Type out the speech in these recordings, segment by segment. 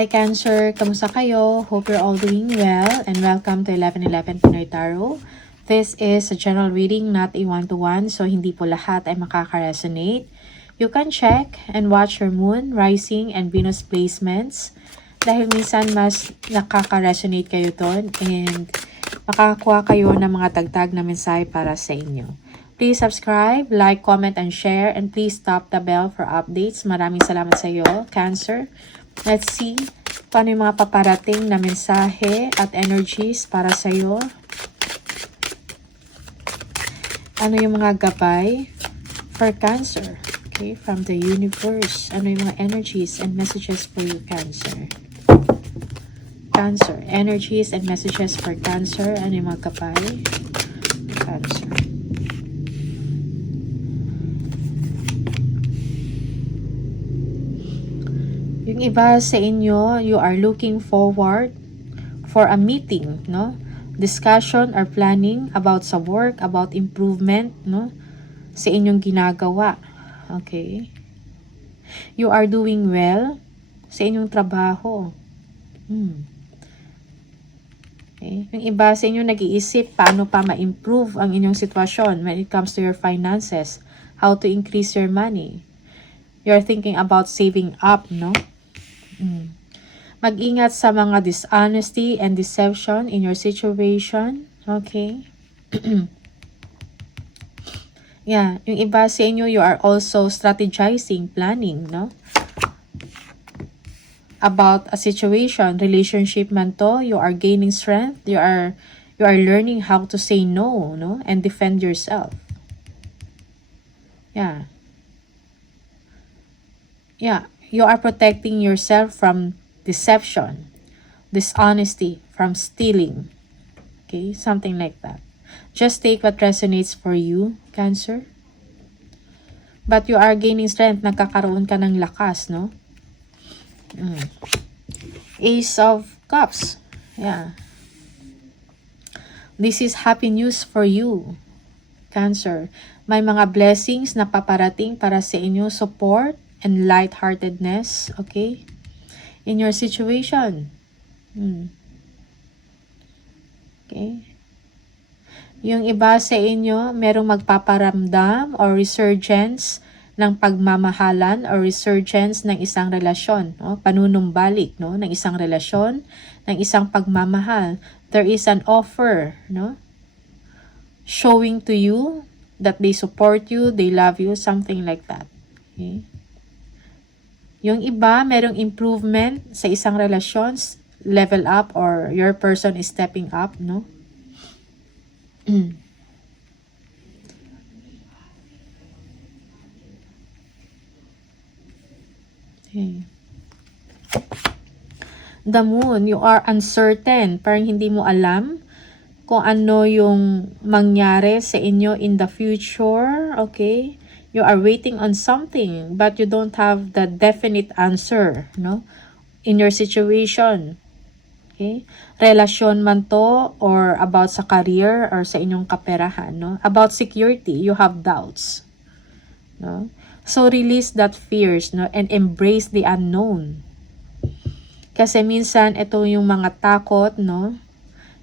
Hi Cancer, kamusta kayo? Hope you're all doing well and welcome to 1111 Pinoy Tarot. This is a general reading, not a one-to-one, so hindi po lahat ay makaka-resonate. You can check and watch your moon, rising, and Venus placements dahil minsan mas nakaka-resonate kayo doon and makakuha kayo ng mga tagtag na mensahe para sa inyo. Please subscribe, like, comment, and share, and please tap the bell for updates. Maraming salamat sa iyo, Cancer. Let's see paano yung mga paparating na mensahe at energies para sa iyo. Ano yung mga gabay for Cancer? Okay, from the universe. Ano yung mga energies and messages for you, Cancer? Cancer. Energies and messages for Cancer. Ano yung mga gabay? Cancer. Yung iba sa inyo, you are looking forward for a meeting, no? Discussion or planning about sa work, about improvement, no? Sa inyong ginagawa. Okay? You are doing well sa inyong trabaho. Okay? Yung iba sa inyo nag-iisip paano pa ma-improve ang inyong sitwasyon when it comes to your finances, how to increase your money. You're thinking about saving up, no? Mag-ingat sa mga dishonesty and deception in your situation. Okay? Yeah, yung iba sa inyo, you are also strategizing, planning, no? About a situation, relationship man to, you are gaining strength, you are learning how to say no, no? And defend yourself. Yeah. Yeah, you are protecting yourself from deception, dishonesty, from stealing. Okay, something like that. Just take what resonates for you, Cancer. But you are gaining strength, nagkakaroon ka ng lakas, no? Ace of Cups. Yeah. This is happy news for you, Cancer. May mga blessings na paparating para sa inyo, support and lightheartedness, okay? In your situation. Okay? Yung iba sa inyo, merong magpaparamdam or resurgence ng pagmamahalan or resurgence ng isang relasyon, no? Panunumbalik, no? Ng isang relasyon, ng isang pagmamahal. There is an offer, no? Showing to you that they support you, they love you, something like that. Okay? Yung iba, merong improvement sa isang relasyon, level up, or your person is stepping up, no? Okay. The Moon, you are uncertain. Parang hindi mo alam kung ano yung mangyari sa inyo in the future, okay? You are waiting on something, but you don't have the definite answer, no? In your situation. Okay? Relasyon man to, or about sa career, or sa inyong kaperahan, no? About security, you have doubts. No? So, release that fears, no? And embrace the unknown. Kasi minsan, ito yung mga takot, no?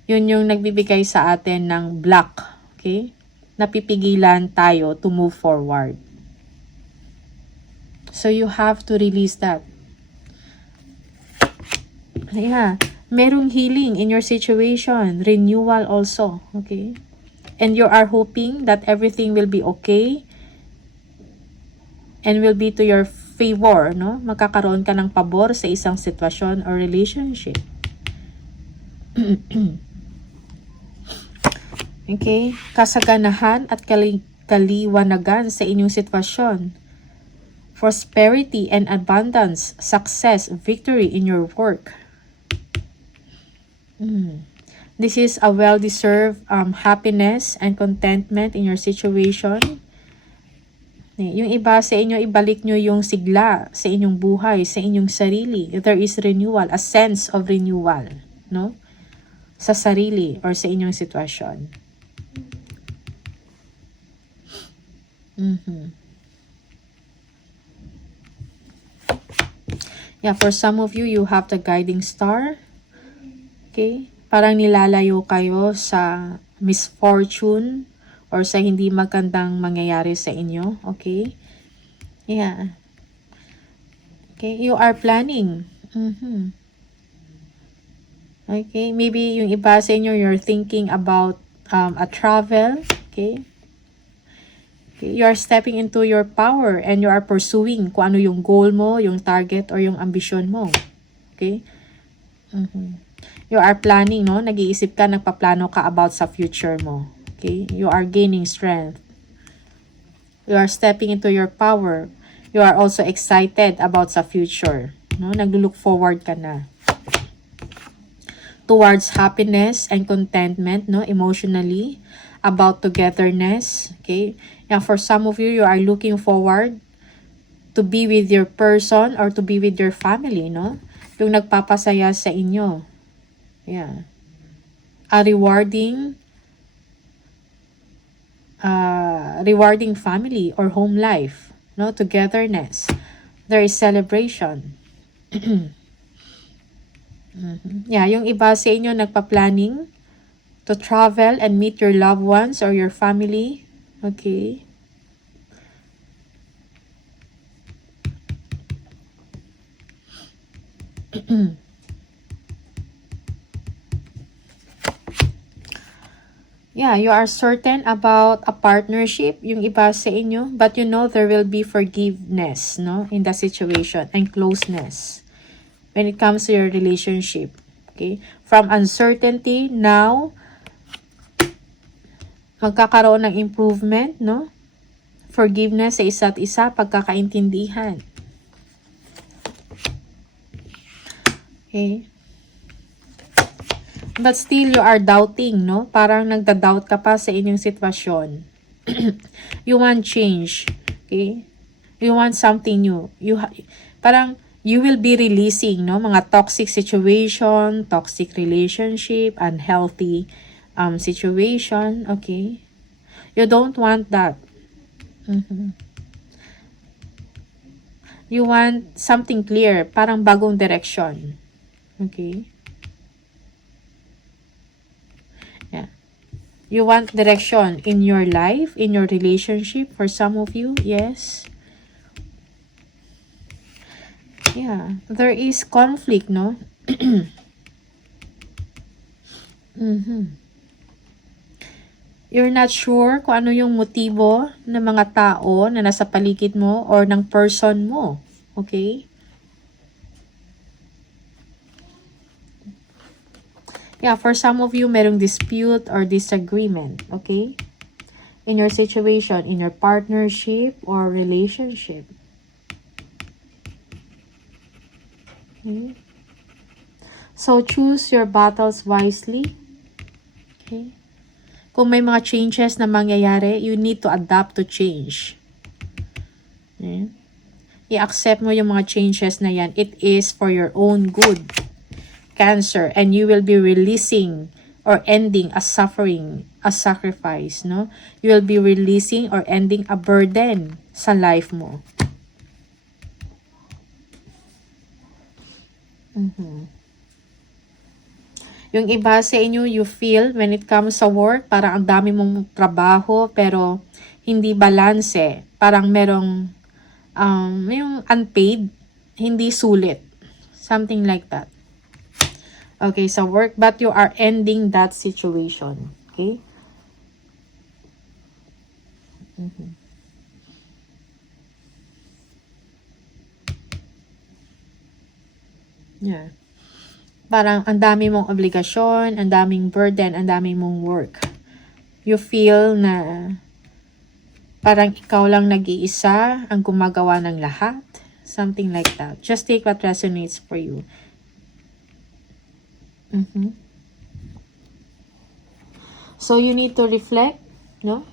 Yun yung nagbibigay sa atin ng block, okay? Napipigilan tayo to move forward. So, you have to release that. Yeah. Merong healing in your situation. Renewal also, okay? And you are hoping that everything will be okay and will be to your favor, no? Magkakaroon ka ng pabor sa isang sitwasyon or relationship. Okay? Kasaganahan at kaliwanagan sa inyong sitwasyon. Prosperity and abundance, success, victory in your work. This is a well-deserved happiness and contentment in your situation. Yung iba sa inyo, ibalik nyo yung sigla sa inyong buhay, sa inyong sarili. There is renewal, a sense of renewal, no? Sa sarili or sa inyong sitwasyon. Yeah, for some of you, you have the guiding star. Okay? Parang nilalayo kayo sa misfortune or sa hindi magandang mangyayari sa inyo. Okay? Yeah. Okay, you are planning. Okay, maybe yung iba sa inyo, you're thinking about a travel. Okay? Okay, you are stepping into your power and you are pursuing kung ano yung goal mo, yung target, or yung ambition mo. Okay? You are planning, no? Nag-iisip ka, nagpaplano ka about sa future mo. Okay? You are gaining strength. You are stepping into your power. You are also excited about sa future. No? Naglo-look forward ka na towards happiness and contentment, no? Emotionally, about togetherness. Okay? Yeah, for some of you, you are looking forward to be with your person or to be with your family, no? Yung nagpapasaya sa inyo. Yeah. A rewarding family or home life, no? Togetherness. There is celebration. Yeah, yung iba sa inyo nagpa-planning to travel and meet your loved ones or your family. Okay. Yeah, you are certain about a partnership, yung iba sa inyo, but you know there will be forgiveness, no, in the situation and closeness when it comes to your relationship. Okay? From uncertainty, now, magkakaroon ng improvement, no? Forgiveness sa isa't isa, pagkakaintindihan. Okay? But still, you are doubting, no? Parang nagda-doubt ka pa sa inyong sitwasyon. You want change. Okay? You want something new. Parang, you will be releasing, no? Mga toxic situation, toxic relationship, unhealthy situation. Okay? You don't want that. You want something clear. Parang bagong direction. Okay? Yeah. You want direction in your life, in your relationship, for some of you, yes. Yeah, there is conflict, no? You're not sure kung ano yung motibo ng mga tao na nasa paligid mo or ng person mo. Okay? Yeah, for some of you, merong dispute or disagreement, okay? In your situation, in your partnership or relationship. Okay? So, choose your battles wisely. Okay? Kung may mga changes na mangyayari, you need to adapt to change. Okay? I-accept mo yung mga changes na yan. It is for your own good. Cancer, and you will be releasing or ending a suffering, a sacrifice, no? You will be releasing or ending a burden sa life mo. Yung iba sa inyo, you feel when it comes sa work, parang ang dami mong trabaho pero hindi balanse. Parang merong yung unpaid, hindi sulit. Something like that. Okay, sa work, but you are ending that situation. Okay? Yeah. Parang ang dami mong obligasyon, ang daming burden, ang daming mong work. You feel na parang ikaw lang nag-iisa ang gumagawa ng lahat. Something like that. Just take what resonates for you. So you need to reflect, no?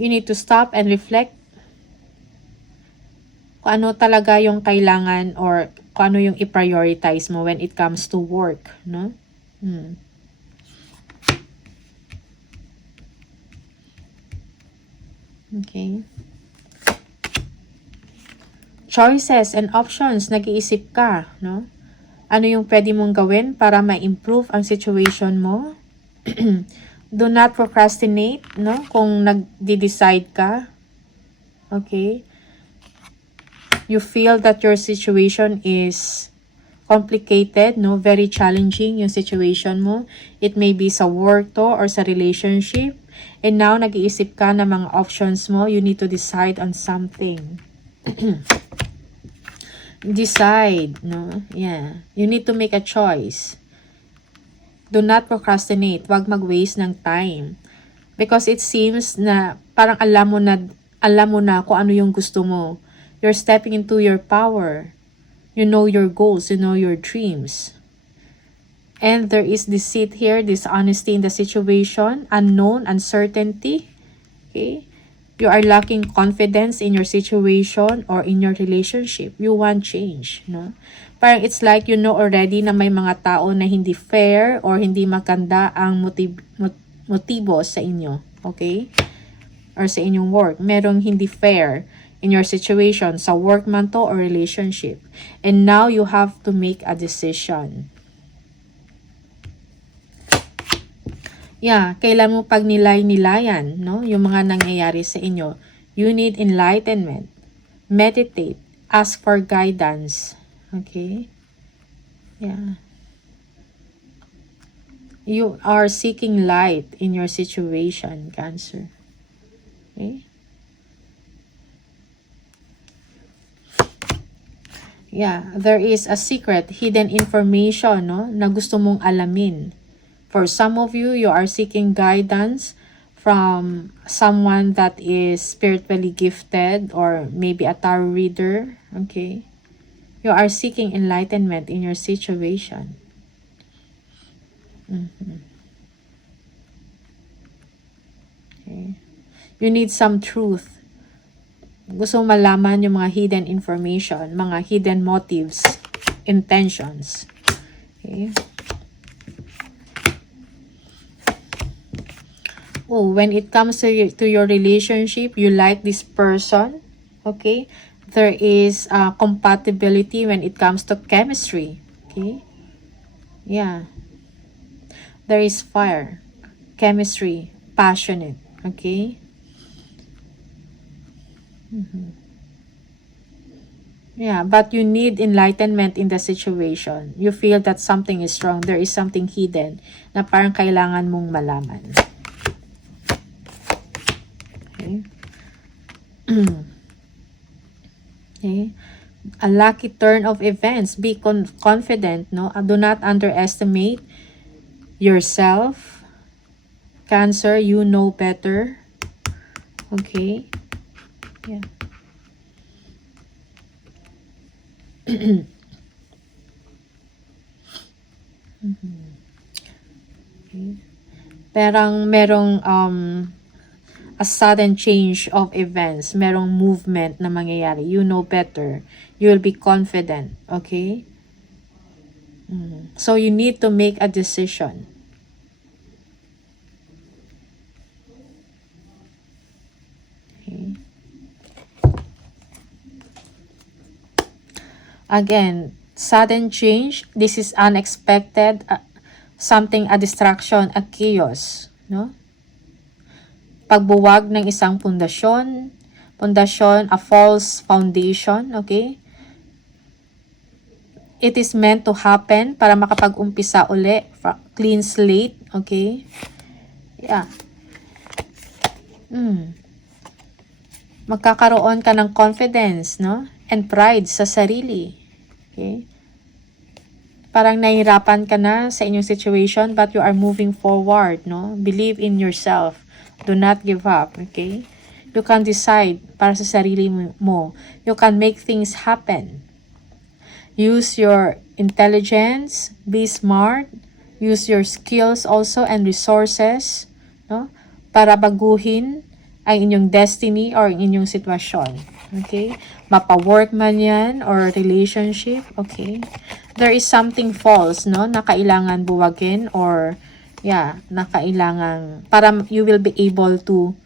You need to stop and reflect kung ano talaga yung kailangan or kung ano yung i-prioritize mo when it comes to work, no? Okay. choices and options, nag-iisip ka, no? Ano yung pwede mong gawin para ma-improve ang situation mo? Do not procrastinate, no? Kung nag-decide ka. Okay? You feel that your situation is complicated, no? Very challenging yung situation mo. It may be sa work to or sa relationship. And now, nag-iisip ka ng mga options mo. You need to decide on something. Decide, no? Yeah. You need to make a choice. Do not procrastinate. Huwag mag-waste ng time. Because it seems na parang alam mo na kung ano yung gusto mo. You're stepping into your power. You know your goals. You know your dreams. And there is deceit here, dishonesty in the situation, unknown, uncertainty. Okay? You are lacking confidence in your situation or in your relationship. You want change, no? Parang it's like you know already na may mga tao na hindi fair or hindi maganda ang motibo sa inyo, okay? Or sa inyong work. Merong hindi fair in your situation, sa work man to or relationship. And now you have to make a decision. Yeah, kailan mo pagnilay-nilayan, no? Yung mga nangyayari sa inyo. You need enlightenment. Meditate. Ask for guidance. Okay? Yeah. You are seeking light in your situation, Cancer. Okay? Yeah, there is a secret, hidden information, no? Na gusto mong alamin. For some of you, you are seeking guidance from someone that is spiritually gifted or maybe a tarot reader. Okay? You are seeking enlightenment in your situation. Okay? You need some truth. Gusto mong malaman yung mga hidden information, mga hidden motives, intentions. Okay? Oh, when it comes to your relationship, you like this person, okay? There is compatibility when it comes to chemistry, okay? Yeah. There is fire, chemistry, passionate, okay? Yeah, but you need enlightenment in the situation. You feel that something is wrong. There is something hidden na parang kailangan mong malaman. Okay. A lucky turn of events. Be confident, no? Do not underestimate yourself. Cancer, you know better. Okay. Yeah. Okay. Merong a sudden change of events, merong movement na mangyayari. You know better. You will be confident, okay? So you need to make a decision. Okay. Again, sudden change. This is unexpected. Something, a distraction, a chaos, no? Pagbuwag ng isang pundasyon, a false foundation, okay? It is meant to happen para makapag-umpisa uli, clean slate, okay? Yeah. Magkakaroon ka ng confidence, no? And pride sa sarili, okay? Parang nahihirapan ka na sa inyong situation, but you are moving forward, no? Believe in yourself. Do not give up, okay? You can decide para sa sarili mo. You can make things happen. Use your intelligence, be smart, use your skills also and resources, no? Para baguhin ang inyong destiny or ang inyong sitwasyon. Okay? Mapa-work man yan or relationship, okay? There is something false, no? Na kailangan buwagin or yeah, na kailangan para you will be able to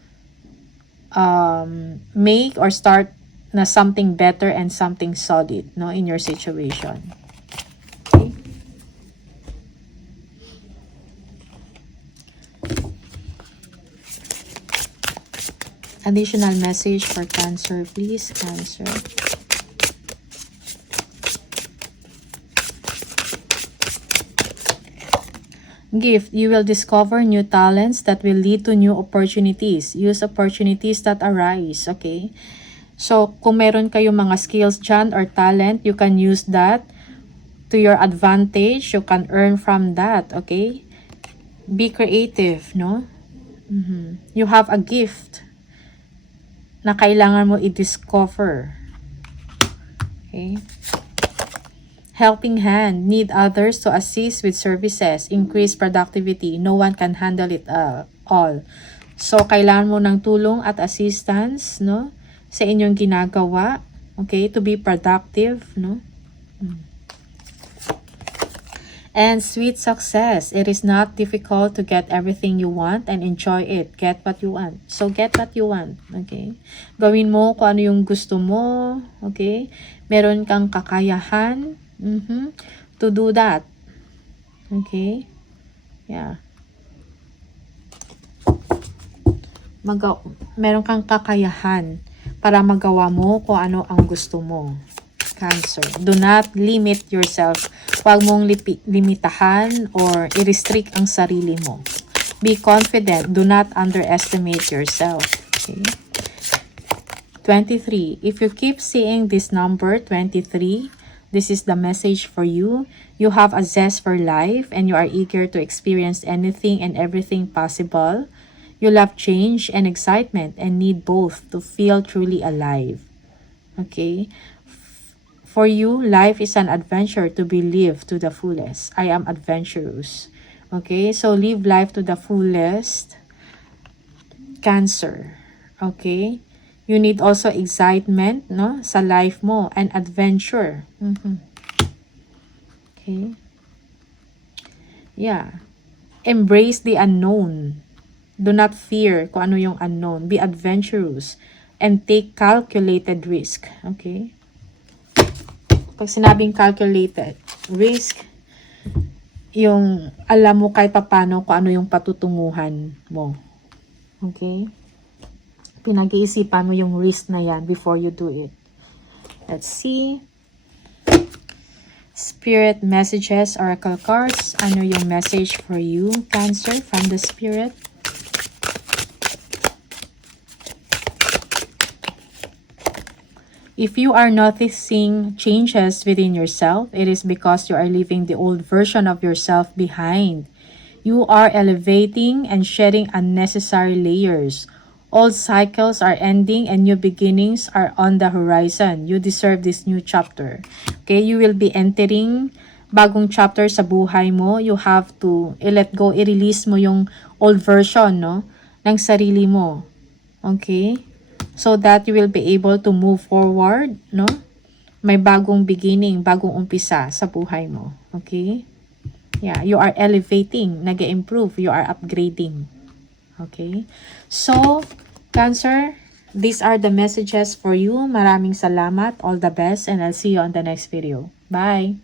make or start na something better and something solid, no, in your situation. Okay? Additional message for Cancer, please, Cancer. Gift, you will discover new talents that will lead to new opportunities. Use opportunities that arise, okay? So, kung meron kayong mga skills dyan or talent, you can use that to your advantage. You can earn from that, okay? Be creative, no? You have a gift na kailangan mo i-discover. Okay? Helping hand, need others to assist with services, increase productivity. No one can handle it all. So, kailangan mo ng tulong at assistance, no? Sa inyong ginagawa, okay? To be productive, no? And sweet success. It is not difficult to get everything you want and enjoy it. Get what you want. So, get what you want, okay? Gawin mo kung ano yung gusto mo, okay? Meron kang kakayahan, to do that. Okay? Yeah. Meron kang kakayahan para magawa mo kung ano ang gusto mo. Cancer. Do not limit yourself. Huwag mong limitahan or i-restrict ang sarili mo. Be confident. Do not underestimate yourself. Okay? 23. If you keep seeing this number, 23, this is the message for you. You have a zest for life and you are eager to experience anything and everything possible. You love change and excitement and need both to feel truly alive. Okay? For you, life is an adventure to be lived to the fullest. I am adventurous. Okay? So, live life to the fullest. Cancer. Okay? You need also excitement, no, sa life mo and adventure. Okay. Yeah. Embrace the unknown. Do not fear kung ano yung unknown. Be adventurous and take calculated risk. Okay. Pag sinabing calculated risk, yung alam mo kahit paano kung ano yung patutunguhan mo. Okay. Pinag-iisipan mo yung risk na yan before you do it. Let's see. Spirit messages, oracle cards. Ano yung message for you, Cancer, from the Spirit? If you are noticing changes within yourself, it is because you are leaving the old version of yourself behind. You are elevating and shedding unnecessary layers. Old cycles are ending and new beginnings are on the horizon. You deserve this new chapter. Okay, you will be entering bagong chapter sa buhay mo. You have to let go, i-release mo yung old version, no, ng sarili mo. Okay? So that you will be able to move forward, no? May bagong beginning, bagong umpisa sa buhay mo. Okay? Yeah, you are elevating, nag-improve, you are upgrading. Okay? So, Cancer, these are the messages for you. Maraming salamat. All the best and I'll see you on the next video. Bye!